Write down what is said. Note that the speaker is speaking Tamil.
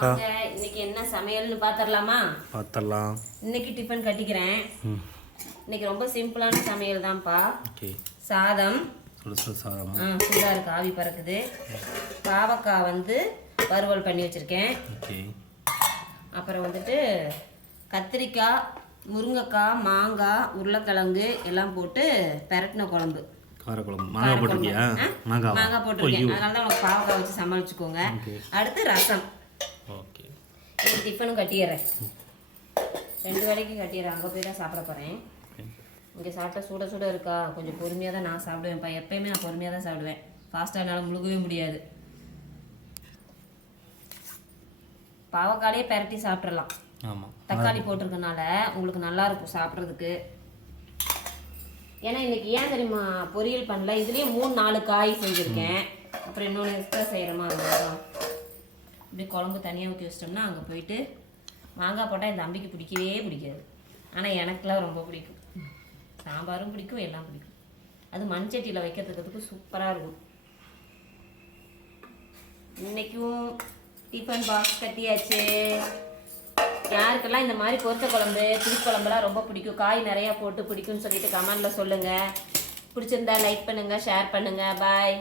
இன்னைக்கு என்ன சமையல்னு பார்த்துடலாமா பார்த்துடலாம் இன்னைக்கு டிஃபன் கட்டிக்கிறேன். இன்னைக்கு ரொம்ப சிம்பிளான சமையல் தான்ப்பா. ஓகே. சாதம். சுடு சுடு சாதமா? ஆ சூடாக இருக்கு ஆவி பறக்குது. பாவக்காய் வந்து வறுவல் பண்ணி வச்சுருக்கேன். ஓகே. அப்புறம் வந்துட்டு கத்திரிக்காய் முருங்கைக்காய் மாங்காய் உருளைக்கிழங்கு எல்லாம் போட்டு பெரட்டின குழம்பு. காரக்குழம்பு. மாங்காய் போட்டிருக்கியா? மாங்காய் மாங்காய் போட்டிருக்கேன். அதனால தான் உங்களுக்கு பாவக்காய் வச்சு சமாளிச்சுக்கோங்க. அடுத்து ரசம். ஓகே. டிஃபனும் கட்டிடுறேன். ரெண்டு வேளைக்கு கட்டிடுறேன். அங்கே போய் தான் சாப்பிட போகிறேன் இங்கே சாப்பிட்டா சுட சுட இருக்கா? கொஞ்சம் பொறுமையாக தான் நான் சாப்பிடுவேன்ப்பா எப்பயுமே நான் பொறுமையாக தான் சாப்பிடுவேன். ஃபாஸ்ட்டாக என்னால் முழுகவே முடியாது. பாவக்காயே பெரட்டி சாப்பிட்றலாம் ஆமாம் தக்காளி போட்டிருக்கனால உங்களுக்கு நல்லா இருக்கும் சாப்பிட்றதுக்கு. ஏன்னா இன்னைக்கு ஏன் தெரியுமா பொரியல் பண்ணல? இதுலேயே மூணு நாலு காய் செஞ்சுருக்கேன். அப்புறம் இன்னொன்று எக்ஸ்ட்ரா செய்கிறோமா இப்படி குழம்பு தனியாக ஊற்றி வச்சிட்டோம்னா அங்கே போயிட்டு மாங்காய் போட்டால் இந்த தம்பிக்கு பிடிக்கவே பிடிக்காது. ஆனால் எனக்குலாம் ரொம்ப பிடிக்கும். சாம்பாரும் பிடிக்கும் எல்லாம் பிடிக்கும். அது மண்சட்டியில் வைக்கிறதுக்கு சூப்பராக இருக்கும். இன்னைக்கும் டிஃபன் பாக்ஸ் கட்டியாச்சு. யாருக்கெல்லாம் இந்த மாதிரி பொரிச்ச குழம்பு புளிக்குழம்புலாம் ரொம்ப பிடிக்கும் காய் நிறையா போட்டு பிடிக்கும்னு சொல்லிட்டு கமெண்டில் சொல்லுங்கள் பிடிச்சிருந்தா லைக் பண்ணுங்கள் ஷேர் பண்ணுங்கள் பாய்